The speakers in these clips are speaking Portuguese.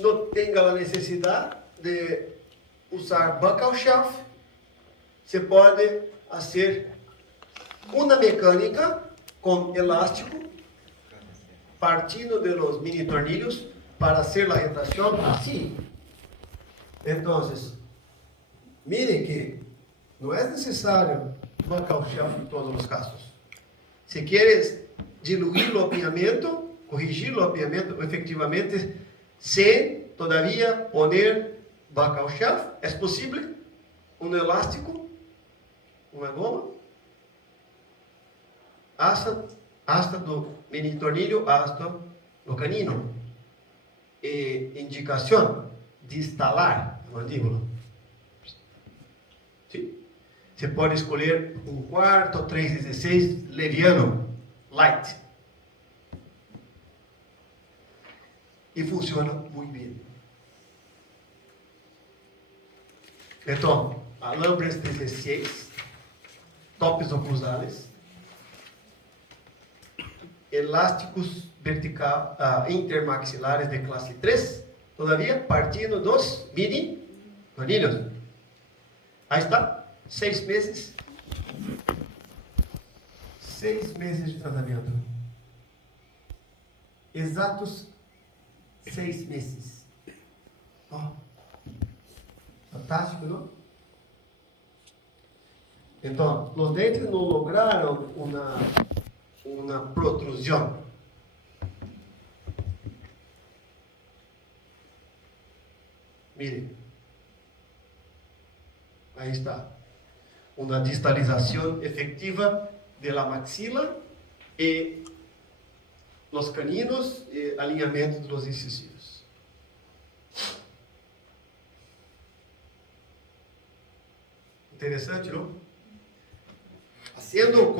não tenha a necessidade de usar buckle shelf, você pode fazer uma mecânica com elástico, partindo de los mini tornillos para hacer la retracción así. Entonces, miren que no es necesario buckle shelf en todos los casos. Si quieres diluir el apiamiento, corregir el apiamiento efectivamente, sin todavía poner buckle shelf, es posible un elástico, una goma, hasta do mini tornillo hasta o canino. Indicação de instalar a mandíbula. Sim. Você pode escolher 1/4 ou 3/16 leviano, light. E funciona muito bem. Então, alambres 16, topes oclusales, elásticos intermaxilares de classe 3, todavía partindo dos mini tornillos. Aí está, 6 meses. 6 meses de tratamento. Exatos 6 meses. Oh, fantástico, não? Então, os dentes não lograram uma protrusão. Mire, aí está, uma distalização efetiva de la maxila e los caninos e alinhamento dos incisivos. Interessante, não? Haciendo o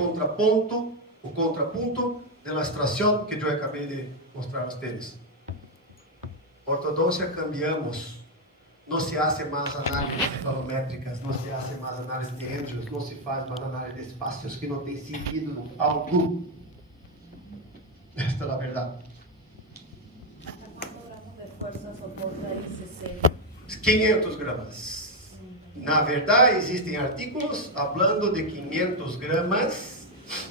contrapunto da extração que eu acabei de mostrar a vocês. Ortodôncia cambiamos. Não se hace mais análises cefalométricas, não se hace mais análise de Andrews, não se faz mais análise de espaços que não tem sentido algum. Esta é a verdade. ¿Hasta cuántos gramos de fuerza soporta el ICC? 500 gramas. Na verdade, existem artículos falando de 500 gramas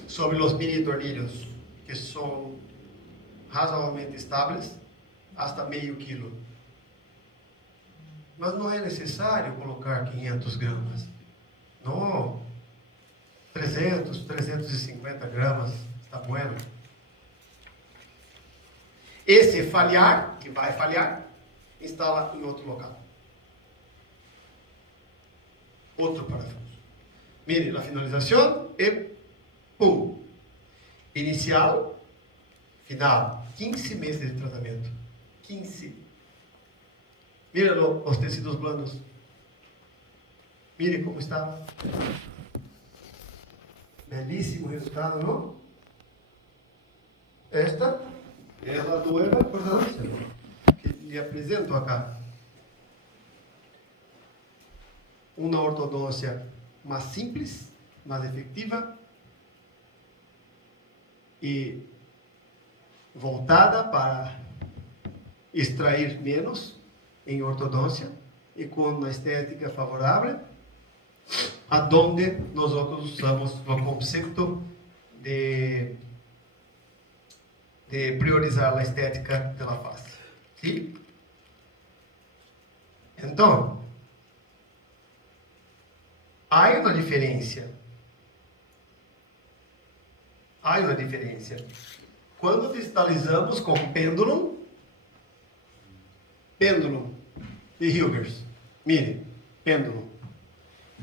sobre os mini tornillos, que são razoavelmente estáveis, hasta meio quilo. Mas não é necessário colocar 500 gramas. Não. 300, 350 gramas está bueno. E se falhar, que vai falhar, instala em outro local. Outro parafuso. Mire, a finalização é pum. Inicial, final. 15 meses de tratamento. 15. Mira os tecidos blandos. Mire como está. Belíssimo resultado, não? Esta é a nova ortodôncia que lhe apresento acá. Uma ortodôncia mais simples, mais efetiva e voltada para extrair menos em ortodôncia e com uma estética favorável, aonde nós usamos o conceito de priorizar a estética da face. Sim? Então, há uma diferença. Há uma diferença. Quando distalizamos com pêndulo de Hilgers. Mire, pêndulo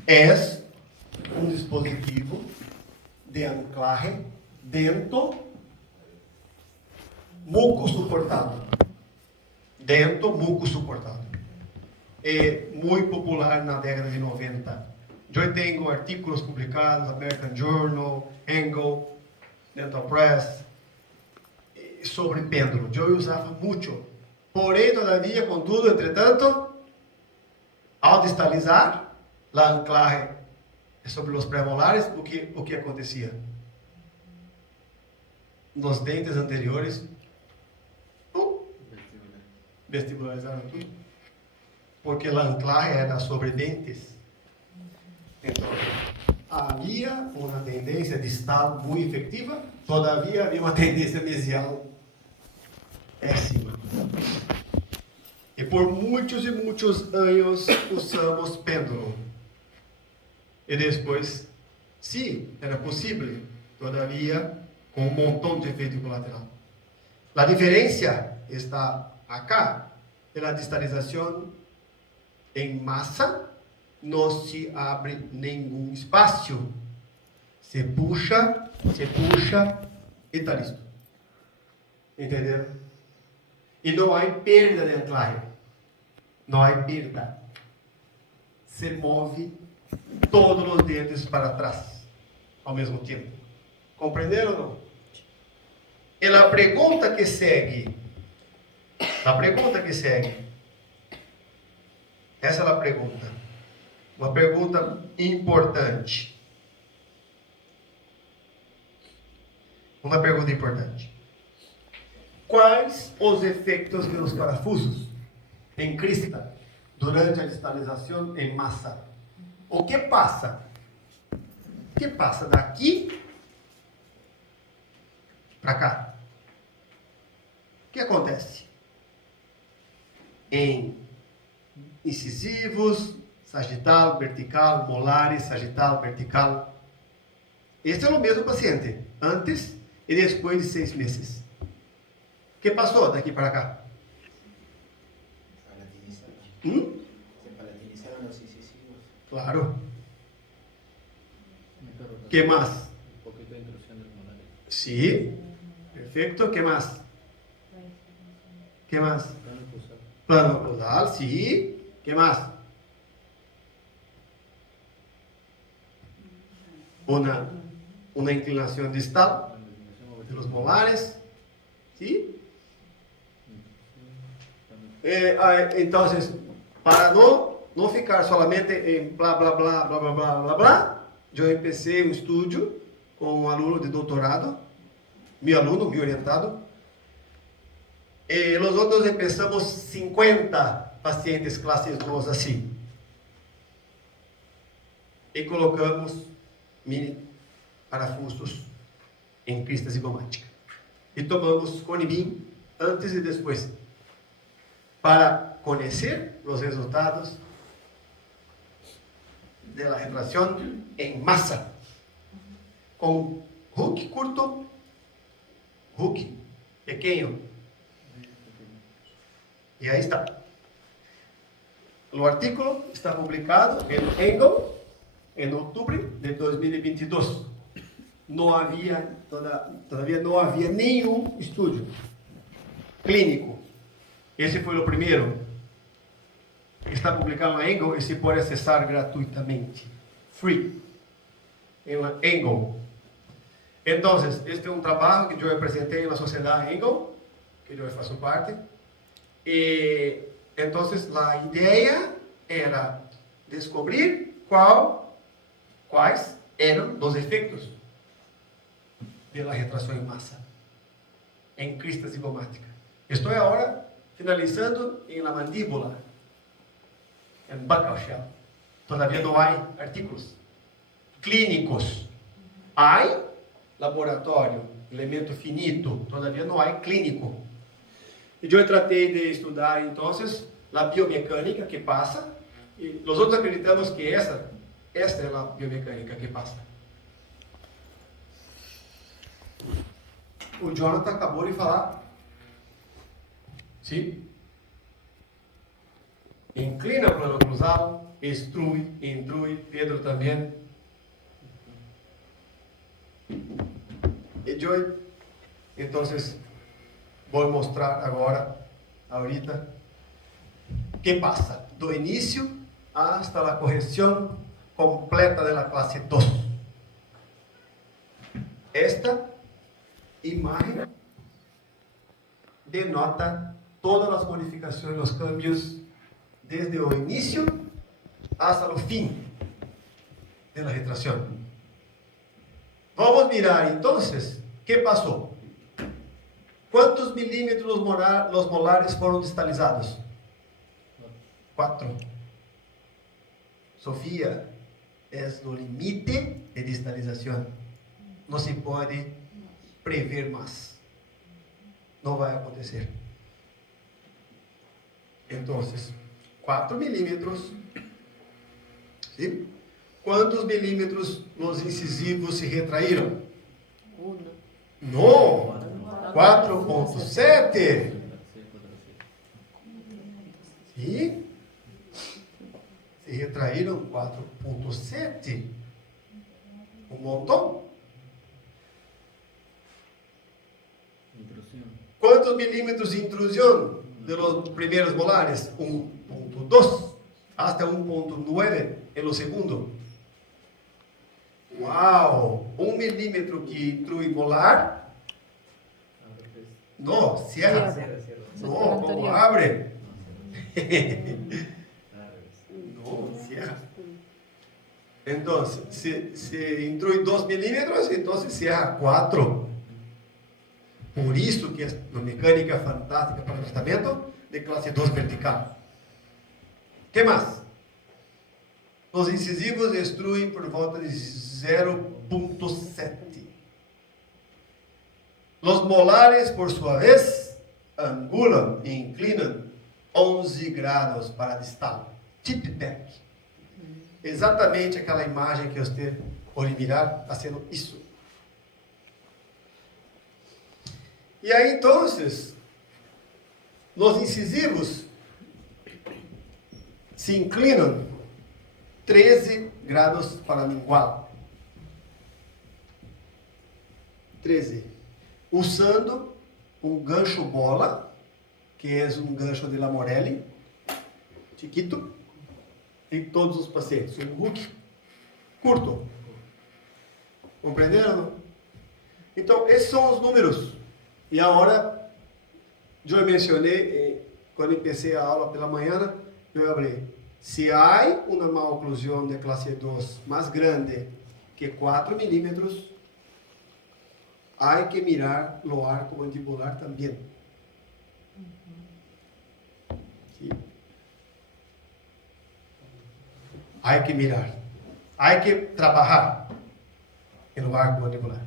é um dispositivo de anclaje dentro muco suportado. É muito popular na década de 90. Eu tenho artigos publicados, American Journal, Angle, Dental Press, sobre pêndulo. Eu usava muito. Porém, todavia, contudo, entretanto, ao distalizar a anclaje sobre os pré-molares, o que acontecia? Nos dentes anteriores, vestibularizaram tudo, porque o anclaje era sobre dentes. Então, havia uma tendência distal muito efetiva, todavia havia uma tendência mesial péssima. E por muitos e muitos anos usamos pêndulo. E depois, sim, era possível, todavia, com um montão de efeito colateral. A diferença está acá, na distalização em massa, não se abre nenhum espaço. Se puxa e está listo. Entenderam? E não há perda de anclaje. Não há perda. Se move todos os dedos para trás ao mesmo tempo. Compreenderam ou não? E a pergunta que segue. Essa é a pergunta. Uma pergunta importante. Quais os efeitos dos parafusos em crista durante a distalização em massa? O que passa? O que passa daqui para cá? O que acontece? Em incisivos, sagital, vertical, molares, sagital, vertical. Este é o mesmo paciente, antes e depois de 6 meses. O que passou daqui para cá? Se palatinizaron los incisivos. Claro. ¿Qué más? Un poquito de intrusión del molar. Sí. Perfecto. ¿Qué más? ¿Qué más? Plano cruzado. Plano caudal, sí. ¿Qué más? Una inclinación distal de los molares, ¿sí? Entonces, para não ficar solamente em blá, blá, blá, blá, blá, blá, blá, blá, eu empecé um estudo com um aluno de doutorado, meu orientado, e nós outros empezamos 50 pacientes classes 2 assim, e colocamos mini parafusos em crista zigomática, e tomamos Conibin antes e depois, para conhecer os resultados da retração em massa, com hook curto, hook pequeno. E aí está. O artículo está publicado em Engel em outubro de 2022. Todavia não havia nenhum estudo clínico. Esse foi o primeiro. Está publicado na Engel e se pode acessar gratuitamente. Free. Em Engel. Então, este é um trabalho que eu apresentei na Sociedade Engel, que eu faço parte. E, então, a ideia era descobrir quais eram os efeitos da retração em massa em crista zigomática. Estou agora finalizando em la mandíbula, em buccal shell. Todavia não há artigos clínicos. Há laboratório, elemento finito, todavia não há clínico. E eu tratei de estudar, então, a biomecânica que passa, e nós outros acreditamos que esta é a biomecânica que passa. O Jonathan acabou de falar. Sim? Inclina o plano cruzado, extrui, intrui, Pedro também. E eu, então, vou mostrar agora, ahorita, o que passa do início hasta a correção completa da classe 2. Esta imagem denota todas as modificações, os cambios, desde o início hasta o fim da retração. Vamos mirar, então, o que passou. ¿Cuántos milímetros los molares fueron distalizados? 4. Sofía, es el límite de distalización. No se puede prever más. No va a acontecer. Entonces, 4 milímetros. ¿Sí? ¿Cuántos milímetros los incisivos se retraíram? 1. No, 4.7. ¿Sí? Se retraíram 4.7. Um montão. Intrusión. ¿Cuántos milímetros de intrusión de los primeros molares? 1.2 hasta 1.9 en lo segundo. ¡Wow! 1 milímetro que intrui molar. No, cierra. Cierra, cierra. No, ¿cómo anterior. abre? Al revés. No, cierra. Entonces, se intrui 2 milímetros, entonces cierra 4. Por isso que é uma mecânica fantástica para o tratamento de classe 2 vertical. Que mais? Os incisivos destruem por volta de 0.7. Os molares, por sua vez, angulam e inclinam 11 graus para distal. Tip back. Exatamente aquela imagem que você pode mirar fazendo isso. E aí, então, os incisivos se inclinam 13 graus para o lingual. 13. Usando um gancho bola, que é um gancho de Lamorelli, chiquito, em todos os pacientes. Um hook curto. Compreenderam? Então, esses são os números. E agora, eu mencionei, quando comecei a aula pela manhã, eu falei, se há uma maloclusão de classe 2 mais grande que 4 milímetros, há que mirar o arco mandibular também. ¿Sí? Há que mirar. Há que trabalhar no arco mandibular.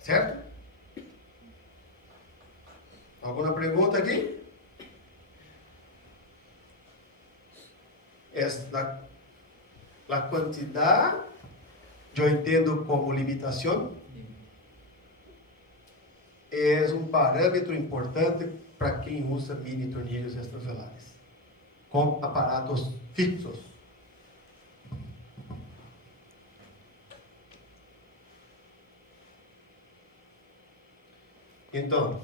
Certo? Alguma pergunta aqui? Esta, a quantidade, eu entendo como limitação, é um parâmetro importante para quem usa mini tornilhos extravelares, com aparatos fixos. Então,